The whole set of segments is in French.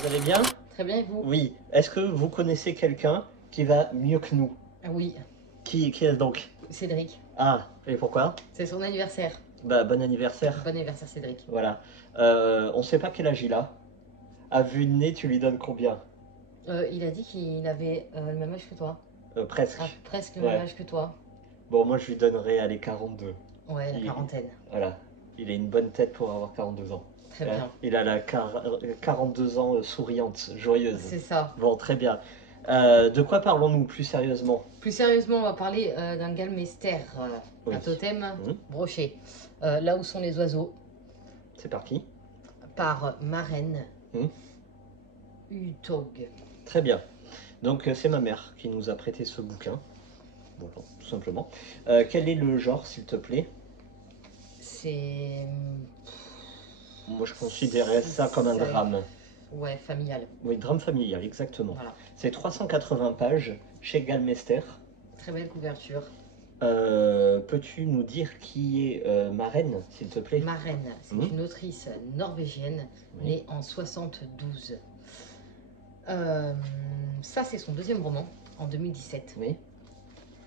Vous allez bien? Très bien, et vous? Oui. Est-ce que vous connaissez quelqu'un qui va mieux que nous? Ah oui, Qui est-ce donc? Cédric. Ah, et pourquoi? C'est son anniversaire. Bah, bon anniversaire. Bon anniversaire, Cédric. Voilà. On sait pas quel âge il a. À vue de nez, tu lui donnes combien? Il a dit qu'il avait le même âge que toi. Presque. Ah, presque le même Ouais. âge que toi. Bon, moi je lui donnerais, allez, 42. Ouais, la Il- quarantaine. Voilà. Il a une bonne tête pour avoir 42 ans. Très Hein. bien. Il a la 42 ans souriante, joyeuse. C'est ça. Bon, très bien. De quoi parlons-nous plus sérieusement? Plus sérieusement, on va parler d'un galmester, Oui. un totem Mhm. broché. Là où sont les oiseaux, C'est parti. par Maren Mhm. Utog. Très bien. Donc c'est ma mère qui nous a prêté ce bouquin. Voilà, tout simplement. Quel est le genre, s'il te plaît? C'est. Moi, je considérais ça comme un drame. Ouais, familial. Oui, drame familial, exactement. Voilà. C'est 380 pages chez Galmester. Très belle couverture. Peux-tu nous dire qui est Maren, s'il te plaît? Maren, c'est une autrice norvégienne Oui. née en 72. Ça, c'est son deuxième roman, en 2017. Oui.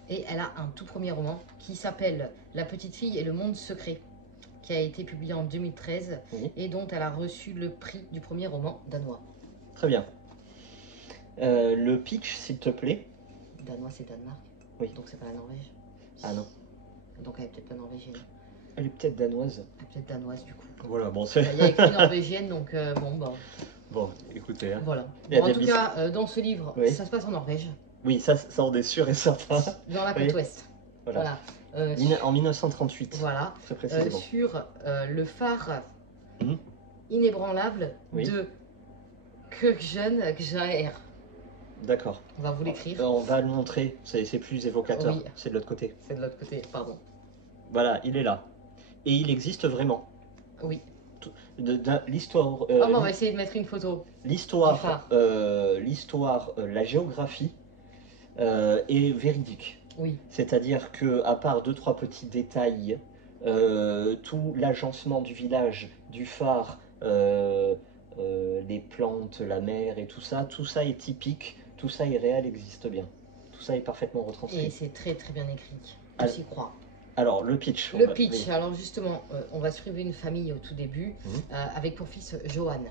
Et elle a un tout premier roman qui s'appelle La petite fille et le monde secret, qui a été publié en 2013 Oui. et dont elle a reçu le prix du premier roman danois. Très bien. Le pitch, s'il te plaît? Danois, c'est Danemark. Oui. Donc c'est pas la Norvège. Ah non. Donc elle est peut-être pas norvégienne. Elle est peut-être danoise. Elle est peut-être danoise du coup. Voilà, bon, c'est... Il y a écrit norvégienne, donc bon, bah. Bon, écoutez. Hein. Voilà. Il y a Bon, en des tout cas, dans ce livre, Oui. ça se passe en Norvège, Oui, ça on est sûr et certain. dans la côte Oui. ouest. Voilà. Voilà. En 1938. Voilà. Très précisément. Sur le phare Mhm. inébranlable Oui. de Kjønnesjær. D'accord. On va vous l'écrire. On va le montrer, c'est plus évocateur. Oui. C'est de l'autre côté. C'est de l'autre côté, pardon. Voilà, il est là. Et il existe vraiment. Oui. L'histoire, Ah, bon, on va essayer de mettre une photo. Du phare. la géographie est véridique. Oui. C'est-à-dire que, à part deux trois petits détails, tout l'agencement du village, du phare, les plantes, la mer et tout ça est typique, tout ça est réel, existe bien. Tout ça est parfaitement Et retranscrit. c'est très très bien écrit. Ah. On s'y croit. Alors, le pitch. Le pitch, alors justement, on va suivre une famille au tout début, avec pour fils Johan.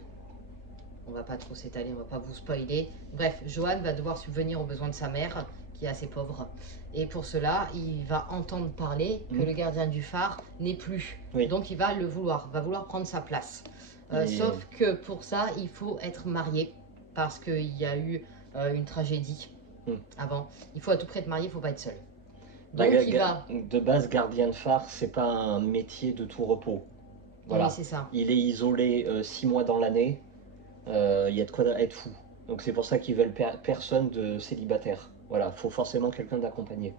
On va pas trop s'étaler, on va pas vous spoiler. Bref, Johan va devoir subvenir aux besoins de sa mère, qui est assez pauvre. Et pour cela, il va entendre parler que le gardien du phare n'est plus. Oui. Donc il va va vouloir prendre sa place. Et- Sauf que pour ça, il faut être marié, parce qu'il y a eu une tragédie avant. Il faut à tout prix être marié, il faut pas être seul. Donc il va... De base, gardien de phare, c'est pas un métier de tout repos. Voilà. Oui, c'est ça. Il est isolé 6 mois dans l'année. Il y a de quoi être fou. Donc c'est pour ça qu'ils veulent personne de célibataire. Voilà, faut forcément quelqu'un d'accompagné.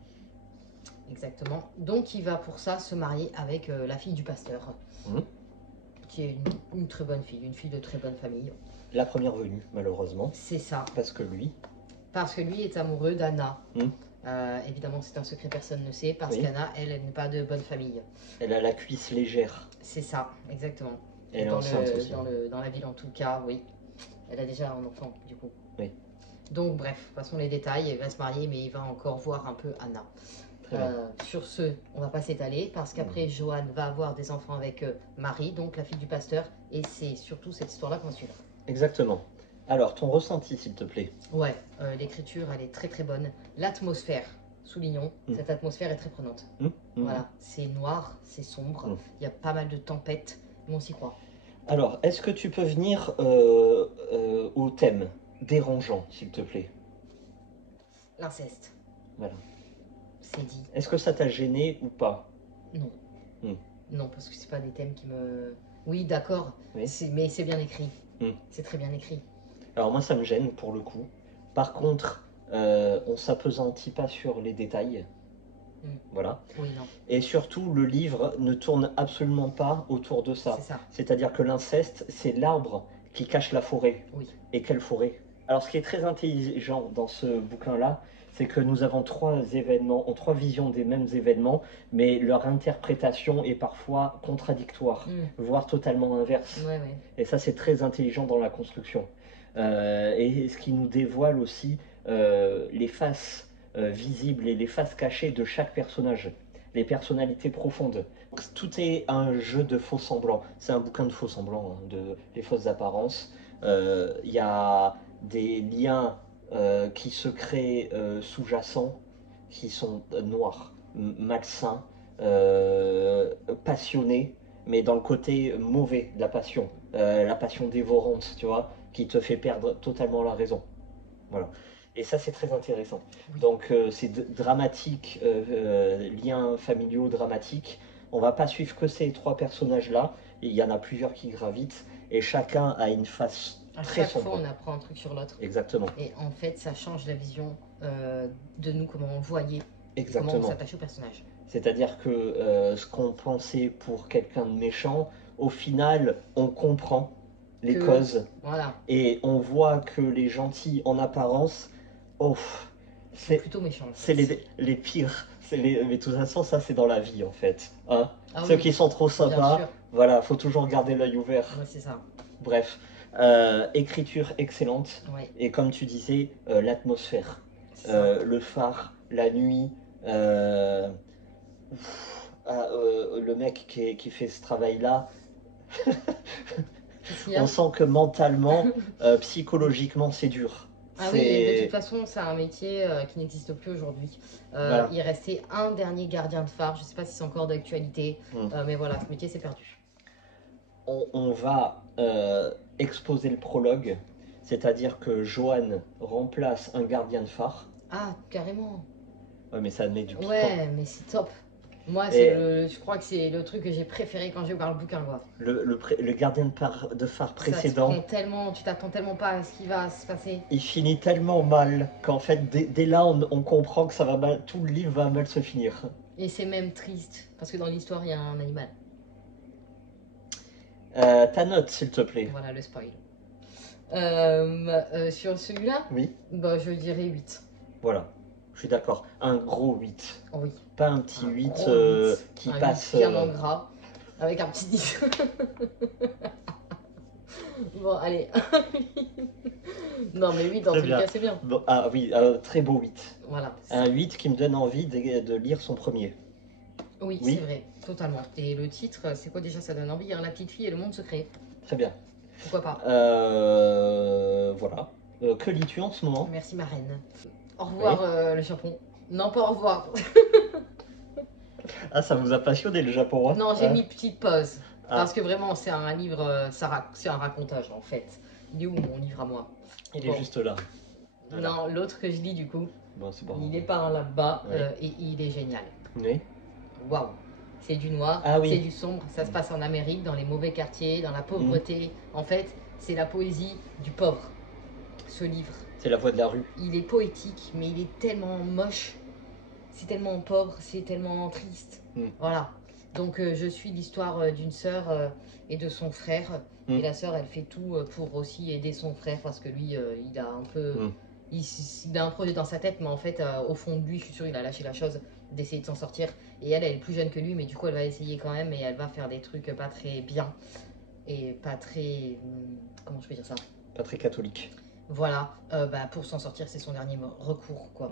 Exactement. Donc il va pour ça se marier avec la fille du pasteur, qui est une très bonne fille, une fille de très bonne famille. La première venue, malheureusement. C'est ça. Parce que lui... Parce que lui est amoureux d'Anna. Évidemment, c'est un secret, personne ne sait, parce qu'Anna, elle n'est pas de bonne famille. Elle a la cuisse légère. C'est ça, exactement. Elle est enceinte aussi. Dans la ville, en tout cas, oui. Elle a déjà un enfant, du coup. Oui. Donc, bref, passons les détails. Il va se marier, mais il va encore voir un peu Anna. Sur ce, on va pas s'étaler, parce qu'après, Johan va avoir des enfants avec Marie, donc la fille du pasteur, et c'est surtout cette histoire-là qu'on va suivre. Exactement. Alors, ton ressenti, s'il te plaît. Ouais, l'écriture, elle est très très bonne. L'atmosphère, soulignons, cette atmosphère est très prenante. Voilà, c'est noir, c'est sombre, il y a pas mal de tempêtes, mais on s'y croit. Alors, est-ce que tu peux venir au thème dérangeant, s'il te plaît? L'inceste. Voilà. C'est dit. Est-ce que ça t'a gêné ou pas? Non. Non, parce que c'est pas des thèmes qui me... Oui, d'accord, mais c'est bien écrit. C'est très bien écrit. Alors moi, ça me gêne pour le coup. Par contre, on s'appesantit pas sur les détails. Voilà. Oui, non. Et surtout, le livre ne tourne absolument pas autour de ça. C'est ça. C'est-à-dire que l'inceste, c'est l'arbre qui cache la forêt. Oui. Et quelle forêt? Alors, ce qui est très intelligent dans ce bouquin-là, c'est que nous avons trois événements, trois visions des mêmes événements, mais leur interprétation est parfois contradictoire, voire totalement inverse. Ouais, ouais. Et ça, c'est très intelligent dans la construction. Et ce qui nous dévoile aussi les faces visibles et les faces cachées de chaque personnage, les personnalités profondes. Donc, tout est un jeu de faux semblants. C'est un bouquin de faux semblants, hein, de les fausses apparences. Il y a des liens qui se créent sous-jacents, qui sont noirs, malsains, passionnés, mais dans le côté mauvais de la passion dévorante, tu vois, qui te fait perdre totalement la raison. Voilà. Et ça, c'est très intéressant. Donc, c'est dramatique, liens familiaux dramatiques. On va pas suivre que ces trois personnages-là. Il y en a plusieurs qui gravitent, et chacun a une face très chaque sombre. fois, on apprend un truc sur l'autre. Exactement. Et en fait, ça change la vision de nous, comment on le voyait, Exactement. comment on s'attache au personnage. C'est-à-dire que ce qu'on pensait pour quelqu'un de méchant, au final, on comprend les causes. Voilà. Et on voit que les gentils, en apparence, oh, c'est plutôt méchant. C'est les pires. Mais de toute façon, ça, c'est dans la vie, en fait. Hein, ceux oui, qui sont trop sympas, voilà, faut toujours garder l'œil ouvert. Ouais, c'est ça. Bref, écriture excellente. Ouais. Et comme tu disais, l'atmosphère. Le phare, la nuit. Le mec qui fait ce travail-là, on sent que mentalement, psychologiquement, c'est dur. Ah oui, et de toute façon, c'est un métier qui n'existe plus aujourd'hui. Voilà. Il restait un dernier gardien de phare, je ne sais pas si c'est encore d'actualité, mais voilà, ce métier s'est perdu. On va exposer le prologue, c'est-à-dire que Johan remplace un gardien de phare. Ah, carrément. Ouais, mais ça met du piquant. Ouais, mais c'est top. Moi, je crois que c'est le truc que j'ai préféré quand j'ai ouvert le bouquin. Quoi. Le gardien de phare précédent, tu t'attends tellement pas à ce qui va se passer. Il finit tellement mal qu'en fait, dès là, on comprend que ça va mal, tout le livre va mal se finir. Et c'est même triste, parce que dans l'histoire, il y a un animal. Ta note, s'il te plaît. Voilà, le spoil. Sur celui-là, oui. Bah, je dirais 8. Voilà. Je suis d'accord. Un gros 8. Oui. Pas un petit 8 qui passe. Bien en gras, avec un petit 10. Bon, allez. Non, mais 8 dans tous les cas, c'est bien. Bon, ah oui, un très beau 8. Voilà. Un 8 qui me donne envie de lire son premier. Oui, c'est vrai, totalement. Et le titre, c'est quoi déjà? Ça donne envie, hein, La petite fille et le monde secret. Très bien. Pourquoi pas? Voilà. Que lis-tu en ce moment? Merci, ma reine. Au revoir, le Japon. Non, pas au revoir. Ah, ça vous a passionné le Japon, hein? Non, j'ai mis petite pause. Parce que vraiment, c'est un livre, c'est un racontage en fait. Il est où mon livre à moi? Il est juste là. Voilà. Non, l'autre que je lis du coup, bon, bon. Il est pas là-bas et il est génial. Oui. Waouh! C'est du noir, c'est du sombre, ça se passe en Amérique, dans les mauvais quartiers, dans la pauvreté. En fait, c'est la poésie du pauvre, ce livre. C'est la voix de la rue. Il est poétique, mais il est tellement moche. C'est tellement pauvre, c'est tellement triste. Voilà. Donc je suis l'histoire d'une sœur et de son frère. Et la sœur, elle fait tout pour aussi aider son frère parce que lui, il a un peu... Il a un projet dans sa tête, mais en fait, au fond de lui, je suis sûre, il a lâché la chose d'essayer de s'en sortir. Et elle est plus jeune que lui, mais du coup, elle va essayer quand même et elle va faire des trucs pas très bien. Et pas très... Comment je peux dire ça? Pas très catholique. Voilà. Pour s'en sortir, c'est son dernier recours, quoi.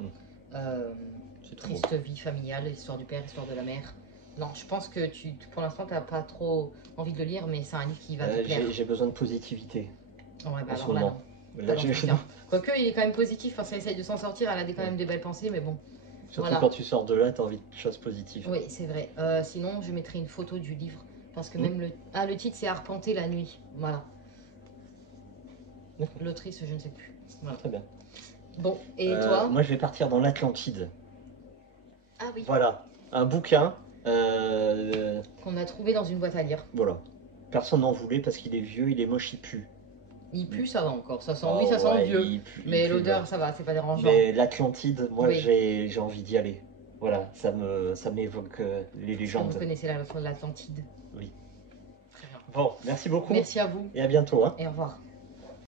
Triste vie familiale, histoire du père, histoire de la mère. Non, je pense que pour l'instant, tu n'as pas trop envie de le lire, mais c'est un livre qui va te plaire. J'ai besoin de positivité. Ouais, bah alors là, non. Quoique, il est quand même positif, parce qu'elle essaye de s'en sortir, elle a quand même des belles pensées, mais bon. Surtout quand tu sors de là, tu as envie de choses positives. Oui, c'est vrai. Sinon, je mettrai une photo du livre, parce que même le titre, c'est Arpenter la nuit. Voilà. L'autrice, je ne sais plus. Voilà. Très bien. Bon, et toi? Moi, je vais partir dans l'Atlantide. Ah oui. Voilà, un bouquin. Qu'on a trouvé dans une boîte à lire. Voilà. Personne n'en voulait parce qu'il est vieux, il est moche, il pue. Il pue, ça va encore. Ça sent, oui, ça sent vieux. Mais l'odeur, ça va, c'est pas dérangeant. Mais l'Atlantide, moi, j'ai envie d'y aller. Voilà, ça m'évoque les légendes. Vous connaissez la leçon de l'Atlantide? Oui. Très bien. Bon, merci beaucoup. Merci à vous. Et à bientôt. Hein. Et au revoir.